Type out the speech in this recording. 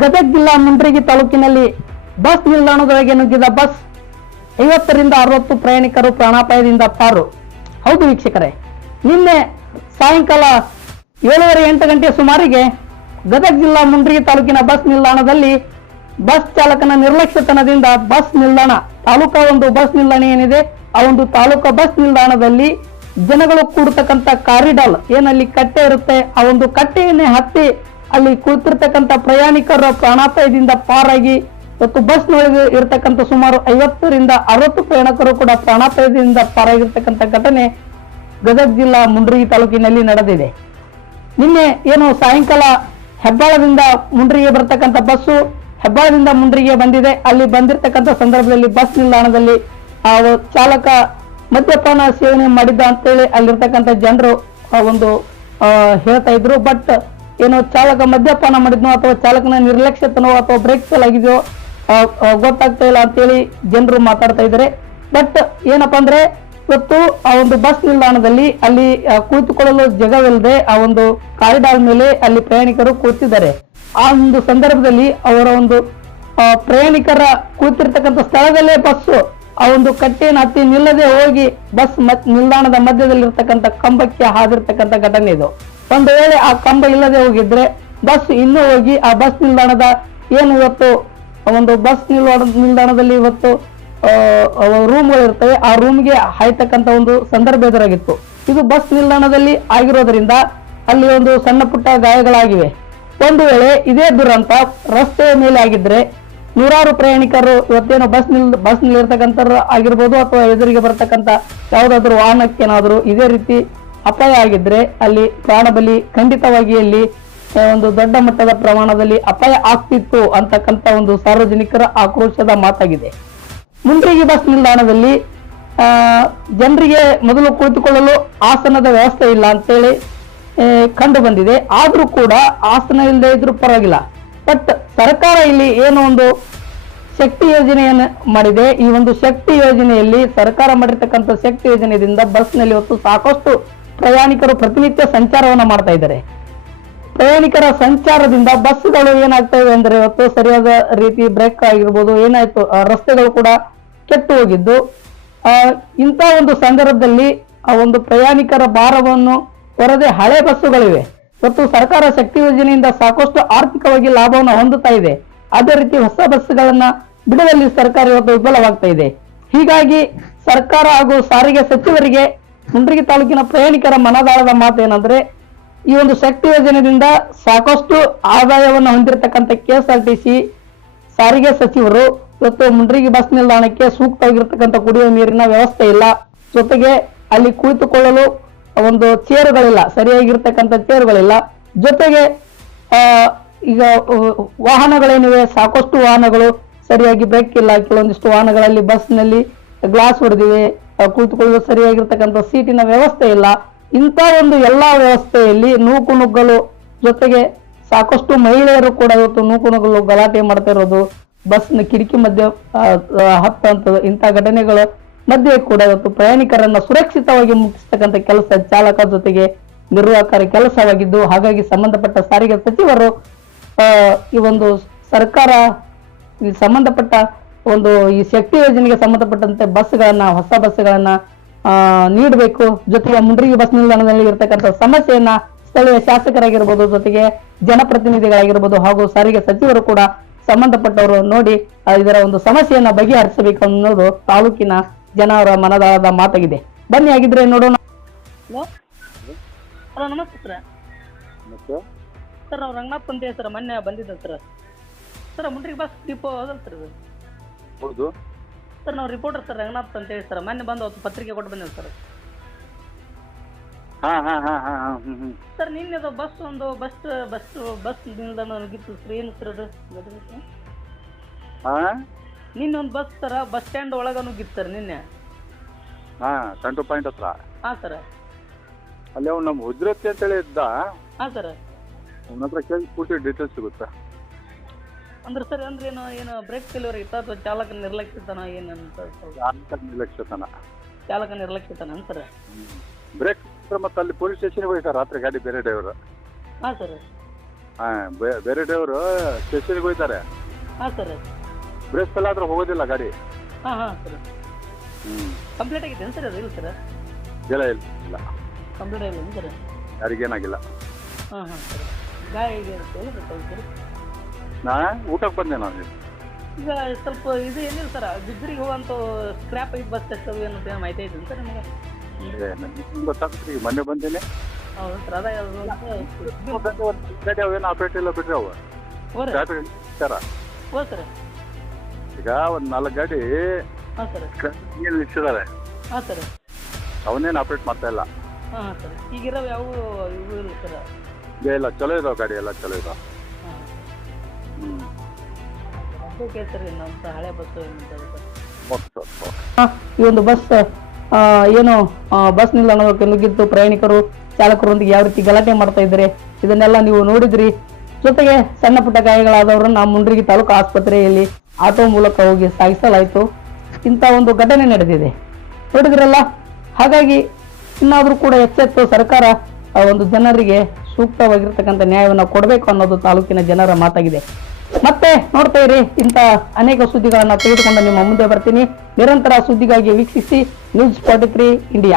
ಗದಗ ಜಿಲ್ಲಾ ಮುಂಡ್ರಿಗಿ ತಾಲೂಕಿನಲ್ಲಿ ಬಸ್ ನಿಲ್ದಾಣದೊಳಗೆ ನುಗ್ಗಿದ ಬಸ್ ಐವತ್ತರಿಂದ ಅರವತ್ತು ಪ್ರಯಾಣಿಕರು ಪ್ರಾಣಾಪಾಯದಿಂದ ಪಾರು. ಹೌದು ವೀಕ್ಷಕರೇ, ನಿನ್ನೆ ಸಾಯಂಕಾಲ ಏಳುವರೆ ಎಂಟು ಗಂಟೆ ಸುಮಾರಿಗೆ ಗದಗ ಜಿಲ್ಲಾ ಮುಂಡ್ರಿಗಿ ತಾಲೂಕಿನ ಬಸ್ ನಿಲ್ದಾಣದಲ್ಲಿ ಬಸ್ ಚಾಲಕನ ನಿರ್ಲಕ್ಷ್ಯತನದಿಂದ ಬಸ್ ನಿಲ್ದಾಣ, ತಾಲೂಕಾ ಒಂದು ಬಸ್ ನಿಲ್ದಾಣ ಏನಿದೆ, ಆ ಒಂದು ತಾಲೂಕಾ ಬಸ್ ನಿಲ್ದಾಣದಲ್ಲಿ ಜನಗಳು ಕೂಡತಕ್ಕಂಥ ಕಾರಿಡಾಲ್ ಏನಲ್ಲಿ ಕಟ್ಟೆ ಇರುತ್ತೆ, ಆ ಒಂದು ಕಟ್ಟೆಯನ್ನೇ ಹತ್ತಿ ಅಲ್ಲಿ ಕುಳಿತಿರ್ತಕ್ಕಂಥ ಪ್ರಯಾಣಿಕರ ಪ್ರಾಣಾಪಾಯದಿಂದ ಪಾರಾಗಿ ಇವತ್ತು ಬಸ್ನೊಳಗೆ ಇರತಕ್ಕಂಥ ಸುಮಾರು ಐವತ್ತರಿಂದ ಅರವತ್ತು ಪ್ರಯಾಣಿಕರು ಕೂಡ ಪ್ರಾಣಾಪಾಯದಿಂದ ಪಾರಾಗಿರ್ತಕ್ಕಂಥ ಘಟನೆ ಗದಗ ಜಿಲ್ಲಾ ಮುಂಡ್ರಿ ತಾಲೂಕಿನಲ್ಲಿ ನಡೆದಿದೆ. ನಿನ್ನೆ ಏನು ಸಾಯಂಕಾಲ ಹೆಬ್ಬಾಳದಿಂದ ಮುಂಡ್ರಿಗೆ ಬರತಕ್ಕಂಥ ಬಸ್ಸು ಹೆಬ್ಬಾಳದಿಂದ ಮುಂಡ್ರಿಗೆ ಬಂದಿದೆ. ಅಲ್ಲಿ ಬಂದಿರತಕ್ಕಂಥ ಸಂದರ್ಭದಲ್ಲಿ ಬಸ್ ನಿಲ್ದಾಣದಲ್ಲಿ ಆ ಚಾಲಕ ಮದ್ಯಪಾನ ಸೇವನೆ ಮಾಡಿದ್ದ ಅಂತೇಳಿ ಅಲ್ಲಿರ್ತಕ್ಕಂಥ ಜನರು ಒಂದು ಹೇಳ್ತಾ ಇದ್ರು. ಬಟ್ ಏನೋ ಚಾಲಕ ಮದ್ಯಪಾನ ಮಾಡಿದ್ನೋ ಅಥವಾ ಚಾಲಕನ ನಿರ್ಲಕ್ಷ್ಯತನೋ ಅಥವಾ ಬ್ರೇಕ್ ಫೇಲ್ ಆಗಿದೆಯೋ ಗೊತ್ತಾಗ್ತಾ ಇಲ್ಲ ಅಂತೇಳಿ ಜನರು ಮಾತಾಡ್ತಾ ಇದ್ದಾರೆ. ಬಟ್ ಏನಪ್ಪ ಅಂದ್ರೆ, ಇವತ್ತು ಆ ಒಂದು ಬಸ್ ನಿಲ್ದಾಣದಲ್ಲಿ ಅಲ್ಲಿ ಕುಳಿತುಕೊಳ್ಳಲು ಜಾಗವಿಲ್ಲದೆ ಆ ಒಂದು ಕಾರಿಡಾರ್ ಮೇಲೆ ಅಲ್ಲಿ ಪ್ರಯಾಣಿಕರು ಕೂತಿದ್ದಾರೆ. ಆ ಒಂದು ಸಂದರ್ಭದಲ್ಲಿ ಅವರ ಒಂದು ಪ್ರಯಾಣಿಕರ ಕುಳಿತಿರ್ತಕ್ಕಂಥ ಸ್ಥಳದಲ್ಲೇ ಬಸ್ ಆ ಒಂದು ಕಟ್ಟೆಯನ್ನು ಹತ್ತಿ ನಿಲ್ಲದೆ ಹೋಗಿ ಬಸ್ ನಿಲ್ದಾಣದ ಮಧ್ಯದಲ್ಲಿರ್ತಕ್ಕಂಥ ಕಂಬಕ್ಕೆ ಹಾದಿರ್ತಕ್ಕಂಥ ಘಟನೆ ಇದು. ಒಂದು ವೇಳೆ ಆ ಕಂಬ ಇಲ್ಲದೆ ಹೋಗಿದ್ರೆ ಬಸ್ ಇನ್ನೂ ಹೋಗಿ ಆ ಬಸ್ ನಿಲ್ದಾಣದ ಏನು ಇವತ್ತು ಒಂದು ಬಸ್ ನಿಲ್ದಾಣ ನಿಲ್ದಾಣದಲ್ಲಿ ಇವತ್ತು ರೂಮ್ಗಳು ಇರ್ತವೆ, ಆ ರೂಮ್ಗೆ ಹಾಯ್ತಕ್ಕಂಥ ಒಂದು ಸಂದರ್ಭ ಎದುರಾಗಿತ್ತು. ಇದು ಬಸ್ ನಿಲ್ದಾಣದಲ್ಲಿ ಆಗಿರೋದ್ರಿಂದ ಅಲ್ಲಿ ಒಂದು ಸಣ್ಣ ಪುಟ್ಟ ಗಾಯಗಳಾಗಿವೆ. ಒಂದು ವೇಳೆ ಇದೇ ದುರಂತ ರಸ್ತೆಯ ಮೇಲೆ ಆಗಿದ್ರೆ ನೂರಾರು ಪ್ರಯಾಣಿಕರು ಇವತ್ತೇನು ಬಸ್ ನಿಲ್ ಬಸ್ ನಿಲ್ಲಿರ್ತಕ್ಕಂಥ ಆಗಿರ್ಬೋದು ಅಥವಾ ಎದುರಿಗೆ ಬರ್ತಕ್ಕಂಥ ಯಾವುದಾದ್ರೂ ವಾಹನಕ್ಕೇನಾದರೂ ಇದೇ ರೀತಿ ಅಪಾಯ ಆಗಿದ್ರೆ ಅಲ್ಲಿ ಪ್ರಾಣಬಲಿ ಖಂಡಿತವಾಗಿ ಅಲ್ಲಿ ಒಂದು ದೊಡ್ಡ ಮಟ್ಟದ ಪ್ರಮಾಣದಲ್ಲಿ ಅಪಾಯ ಆಗ್ತಿತ್ತು ಅಂತಕ್ಕಂಥ ಒಂದು ಸಾರ್ವಜನಿಕರ ಆಕ್ರೋಶದ ಮಾತಾಗಿದೆ. ಮುಂಡ್ರಿಗಿ ಬಸ್ ನಿಲ್ದಾಣದಲ್ಲಿ ಜನರಿಗೆ ಮೊದಲು ಕುಳಿತುಕೊಳ್ಳಲು ಆಸನದ ವ್ಯವಸ್ಥೆ ಇಲ್ಲ ಅಂತೇಳಿ ಕಂಡು ಬಂದಿದೆ. ಆದರೂ ಕೂಡ ಆಸನ ಇಲ್ಲದೆ ಇದ್ರೂ ಪರವಾಗಿಲ್ಲ. ಬಟ್ ಸರ್ಕಾರ ಇಲ್ಲಿ ಏನೋ ಒಂದು ಶಕ್ತಿ ಯೋಜನೆಯನ್ನು ಮಾಡಿದೆ. ಈ ಒಂದು ಶಕ್ತಿ ಯೋಜನೆಯಲ್ಲಿ ಸರ್ಕಾರ ಮಾಡಿರ್ತಕ್ಕಂಥ ಶಕ್ತಿ ಯೋಜನೆಯಿಂದ ಬಸ್ನಲ್ಲಿ ಇವತ್ತು ಸಾಕಷ್ಟು ಪ್ರಯಾಣಿಕರು ಪ್ರತಿನಿತ್ಯ ಸಂಚಾರವನ್ನು ಮಾಡ್ತಾ ಇದ್ದಾರೆ. ಪ್ರಯಾಣಿಕರ ಸಂಚಾರದಿಂದ ಬಸ್ಗಳು ಏನಾಗ್ತಾ ಇವೆ ಅಂದ್ರೆ ಇವತ್ತು ಸರಿಯಾದ ರೀತಿ ಬ್ರೇಕ್ ಆಗಿರ್ಬೋದು, ಏನಾಯ್ತು ರಸ್ತೆಗಳು ಕೂಡ ಕೆಟ್ಟು ಹೋಗಿದ್ದು. ಇಂಥ ಒಂದು ಸಂದರ್ಭದಲ್ಲಿ ಆ ಒಂದು ಪ್ರಯಾಣಿಕರ ಭಾರವನ್ನು ಹೊರದೆ ಹಳೆ ಬಸ್ಸುಗಳಿವೆ. ಇವತ್ತು ಸರ್ಕಾರ ಶಕ್ತಿ ಯೋಜನೆಯಿಂದ ಸಾಕಷ್ಟು ಆರ್ಥಿಕವಾಗಿ ಲಾಭವನ್ನು ಹೊಂದುತ್ತಾ ಇದೆ. ಅದೇ ರೀತಿ ಹೊಸ ಬಸ್ಗಳನ್ನ ಬಿಡುವಲ್ಲಿ ಸರ್ಕಾರ ಇವತ್ತು ವಿಫಲವಾಗ್ತಾ ಇದೆ. ಹೀಗಾಗಿ ಸರ್ಕಾರ ಹಾಗೂ ಸಾರಿಗೆ ಸಚಿವರಿಗೆ ಮುಂಡ್ರಿಗಿ ತಾಲೂಕಿನ ಪ್ರಯಾಣಿಕರ ಮನದಾಳದ ಮಾತು ಏನಂದ್ರೆ ಈ ಒಂದು ಶಕ್ತಿ ಯೋಜನೆಯಿಂದ ಸಾಕಷ್ಟು ಆದಾಯವನ್ನು ಹೊಂದಿರತಕ್ಕಂಥ ಸಿ ಸಾರಿಗೆ ಸಚಿವರು ಇವತ್ತು ಮುಂಡ್ರಿಗಿ ಬಸ್ ನಿಲ್ದಾಣಕ್ಕೆ ಸೂಕ್ತವಾಗಿರ್ತಕ್ಕಂಥ ಕುಡಿಯುವ ನೀರಿನ ವ್ಯವಸ್ಥೆ ಇಲ್ಲ. ಜೊತೆಗೆ ಅಲ್ಲಿ ಕುಳಿತುಕೊಳ್ಳಲು ಒಂದು ಚೇರುಗಳಿಲ್ಲ, ಸರಿಯಾಗಿರ್ತಕ್ಕಂಥ ಚೇರುಗಳಿಲ್ಲ. ಜೊತೆಗೆ ಈಗ ವಾಹನಗಳೇನಿವೆ, ಸಾಕಷ್ಟು ವಾಹನಗಳು ಸರಿಯಾಗಿ ಬ್ರೇಕ್ ಇಲ್ಲ. ಕೆಲವೊಂದಿಷ್ಟು ವಾಹನಗಳಲ್ಲಿ ಬಸ್ನಲ್ಲಿ ಗ್ಲಾಸ್ ಹೊಡೆದಿವೆ. ಕುಳಿತುಕೊಳ್ಳಲು ಸರಿಯಾಗಿರ್ತಕ್ಕಂಥ ಸೀಟಿನ ವ್ಯವಸ್ಥೆ ಇಲ್ಲ. ಇಂಥ ಒಂದು ಎಲ್ಲಾ ವ್ಯವಸ್ಥೆಯಲ್ಲಿ ನೂಕು ನುಗ್ಗಲು ಜೊತೆಗೆ ಸಾಕಷ್ಟು ಮಹಿಳೆಯರು ಕೂಡ ಇವತ್ತು ನೂಕು ನುಗ್ಗಲು ಗಲಾಟೆ ಮಾಡ್ತಾ ಇರೋದು, ಬಸ್ನ ಕಿಟಕಿ ಮಧ್ಯೆ ಹತ್ತಂಥದ್ದು ಇಂಥ ಘಟನೆಗಳ ಮಧ್ಯೆ ಕೂಡ ಇವತ್ತು ಪ್ರಯಾಣಿಕರನ್ನ ಸುರಕ್ಷಿತವಾಗಿ ಮುಗಿಸ್ತಕ್ಕಂಥ ಕೆಲಸ ಚಾಲಕ ಜೊತೆಗೆ ನಿರ್ವಾಹಕರ ಕೆಲಸವಾಗಿದ್ದು, ಹಾಗಾಗಿ ಸಂಬಂಧಪಟ್ಟ ಸಾರಿಗೆ ಸಚಿವರು ಈ ಒಂದು ಸರ್ಕಾರ ಸಂಬಂಧಪಟ್ಟ ಒಂದು ಈ ಶಕ್ತಿ ಯೋಜನೆಗೆ ಸಂಬಂಧಪಟ್ಟಂತೆ ಬಸ್ಗಳನ್ನ ಹೊಸ ಬಸ್ಗಳನ್ನ ಆ, ನೀಡಬೇಕು. ಜೊತೆಗೆ ಮುಂಡ್ರಿಗಿ ಬಸ್ ನಿಲ್ದಾಣದಲ್ಲಿ ಇರತಕ್ಕಂಥ ಸಮಸ್ಯೆಯನ್ನ ಸ್ಥಳೀಯ ಶಾಸಕರಾಗಿರ್ಬೋದು ಜೊತೆಗೆ ಜನಪ್ರತಿನಿಧಿಗಳಾಗಿರ್ಬೋದು ಹಾಗೂ ಸಾರಿಗೆ ಸಚಿವರು ಕೂಡ ಸಂಬಂಧಪಟ್ಟವರು ನೋಡಿ ಇದರ ಒಂದು ಸಮಸ್ಯೆಯನ್ನ ಬಗೆಹರಿಸಬೇಕು ಅನ್ನೋದು ತಾಲೂಕಿನ ಜನರ ಮನದಾಳದ ಮಾತಾಗಿದೆ. ಬನ್ನಿ ಆಗಿದ್ರೆ ನೋಡೋಣ. ನಮಸ್ತೆ ಸರ್. ಸರ್ ನಾವು ರಂಗನಾಥ್ ಅಂತ ಹೇಳಿ ಸರ್ ಮೊನ್ನೆ ಬಂದಿದ್ದ ಸರ್. ಸರ್ ಮುಂಡ್ರಿಗೆ ಬಸ್ ಡಿಪೋ ಹೋದಲ್ ಸರ್ ಇದು. ಹೌದು. ಸರ್ ನಾವು ರಿಪೋರ್ಟರ್ ಸರ್ ರಂಗನಾಥ್ ಅಂತ ಹೇಳಿ ಸರ್. ಮೊನ್ನೆ ಬಂದು ಅವತ್ತು ಪತ್ರಿಕೆ ಕೊಟ್ಟು ಬಂದಿದ್ದೆ ಸರ್. ಹಾ ಹಾ ಹಾ ಸರ್ ನಿನ್ನೆ ಅದು ಬಸ್ ಒಂದು ಬಸ್ ಬಸ್ ಬಸ್ ನಿಲ್ದಾಣ ನುಗ್ಗಿತ್ತು ಸರ್. ಏನು ಸರ್ ಅದು? ಘಟನೆ ಸರ್? ಹಾ ನಿನ್ನೆ ಒಂದು ಬಸ್ ಸರ್ ಬಸ್ ಸ್ಟ್ಯಾಂಡ್ ಒಳಗೆ ನುಗ್ಗಿತ್ತು ಸರ್ ನಿನ್ನೆ. ಹಾ ಸೆಂಟ್ರ್ ಪಾಯಿಂಟ್ ಹತ್ರ. ಹಾಂ ಸರ್. ಅಲ್ಲಿ ಅವ್ನು ನಮ್ಮ ಹುಜ್ರತ್ತಿ ಅಂತೇಳಿ ಇದ್ದ ಹಾಂ ಸರ್. ಅವನ ಹತ್ರ ಕೇಳಿ ಪೂರ್ತಿ ಡೀಟೇಲ್ಸ್ ಸಿಗುತ್ತೆ. ಅಂದ್ರೆ ಸರ್ ಅಂದ್ರೆ ಏನು ಏನು ಬ್ರೇಕ್ ಫೇಲ್ಯೂರ್ ಇತ್ತ ಅಥವಾ ಚಾಲಕ ನಿರ್ಲಕ್ಷಿತನ ಏನಂತ ಅಂತ ನಿರ್ಲಕ್ಷಿತನ. ಚಾಲಕ ನಿರ್ಲಕ್ಷಿತನ ಸರ್ ಬ್ರೇಕ್ ಮತ್ತೆ ಅಲ್ಲಿ ಪೊಲೀಸ್ ಸ್ಟೇಷನ್ಗೆ ಹೋಗಿ ಸರ್ ರಾತ್ರಿ ಗಾಡಿ ಬೇರೆ ಡ್ರೈವರ್ ಹಾಂ ಸರ್. ಹಾಂ ಬೇರೆ ಡ್ರೈವರು ಸ್ಟೇಷನ್ಗೆ ಹೋಗ್ತಾರೆ. ಹಾಂ ಸರ್. ಬ್ರೇಕ್ ಫೇಲ್ ಆದ್ರೆ ಹೋಗೋದಿಲ್ಲ ಗಾಡಿ. ಹಾಂ ಹಾಂ ಸರ್. ಹ್ಞೂ ಕಂಪ್ಲೀಟ್ ಆಗಿದೆ ಸರ್ ಅದು ಇಲ್ಲ ಸರ್? ಇಲ್ಲ ಇಲ್ಲ ಇಲ್ಲ. ಕಂಪ್ಲೀಟ್ ಆಗಿಲ್ಲ ಸರ್ ಯಾರಿಗೇನಾಗಿಲ್ಲ. ಹಾಂ ಹಾಂ ಸರ್. ಗಾಯ ಇದೆ ಅಂತ ಹೇಳಿ ಸರ್? ನಾ ಊಟಕ್ಕೆ ಬಂದೆ ನಾನು ಈಗ ಸ್ವಲ್ಪ ಇದು ಏನಿಲ್ಲ ಸರ್? ಬಿದ್ದರಿಗೆ ಹೋಗುವಂಥ ಸ್ಕ್ರ್ಯಾಪ್ ಐದು ಬಸ್ ಎಷ್ಟು ಏನು ಅಂತ ಮಾಹಿತಿ ಐತೆ ಸರ್ ನಿಮಗೆ? ಗೊತ್ತಾಗ್ತದೆ ಈಗ ಮೊನ್ನೆ ಬಂದೇನೆ. ಹೌದು ಸರ್ ಅದ ಯಾವುದು ಅಂತ ಗಾಡಿ ಅವೇನು ಆಪ್ರೇಟ್ ಇಲ್ಲ ಬಿಡ್ರಿ ಅವು. ಹೋರಿ ಗಾಡಿ ಸರ. ಹೋ ಸರ್? ಈಗ ಒಂದು ನಾಲ್ಕು ಗಾಡಿ ಹಾಂ ಸರ್. ಏನು ನಿಲ್ಸಿದ್ದಾರೆ ಹಾಂ ಸರ್. ಅವನೇನು ಆಪರೇಟ್ ಮಾಡ್ತಾ ಇಲ್ಲ. ಹಾಂ ಹಾಂ ಸರ್. ಈಗಿರೋ ಯಾವ ಇವು ಇಲ್ಲ ಸರ್? ಇಲ್ಲ ಚಲೋ ಇದಾವೆ ಗಾಡಿ ಎಲ್ಲ ಚಲೋ ಇದಾವೆ. ಈ ಒಂದು ಬಸ್ ಏನು ಬಸ್ ನಿಲ್ದಾಣಕ್ಕೆ ನುಗ್ಗಿದ್ದು ಪ್ರಯಾಣಿಕರು, ಚಾಲಕರೊಂದಿಗೆ ಯಾವ ರೀತಿ ಗಲಾಟೆ ಮಾಡ್ತಾ ಇದ್ರೆ ಇದನ್ನೆಲ್ಲ ನೀವು ನೋಡಿದ್ರಿ. ಜೊತೆಗೆ ಸಣ್ಣ ಪುಟ್ಟ ಗಾಯಗಳಾದವರನ್ನ ಮುಂಡ್ರಿಗಿ ತಾಲೂಕು ಆಸ್ಪತ್ರೆಯಲ್ಲಿ ಆಟೋ ಮೂಲಕ ಹೋಗಿ ಸಾಗಿಸಲಾಯಿತು. ಇಂತ ಒಂದು ಘಟನೆ ನಡೆದಿದೆ. ನೋಡಿದ್ರಲ್ಲ, ಹಾಗಾಗಿ ಇನ್ನಾದರೂ ಕೂಡ ಎಚ್ಚೆತ್ತು ಸರ್ಕಾರ ಒಂದು ಜನರಿಗೆ ಸೂಕ್ತವಾಗಿರ್ತಕ್ಕಂಥ ನ್ಯಾಯವನ್ನು ಕೊಡಬೇಕು ಅನ್ನೋದು ತಾಲೂಕಿನ ಜನರ ಮಾತಾಗಿದೆ. ಮತ್ತೆ ನೋಡ್ತಾ ಇರಿ, ಇಂಥ ಅನೇಕ ಸುದ್ದಿಗಳನ್ನು ತೆಗೆದುಕೊಂಡು ನಿಮ್ಮ ಮುಂದೆ ಬರ್ತೀನಿ. ನಿರಂತರ ಸುದ್ದಿಗಾಗಿ ವೀಕ್ಷಿಸಿ ನ್ಯೂಸ್ ಫಾರ್ಟಿ ತ್ರೀ ಇಂಡಿಯಾ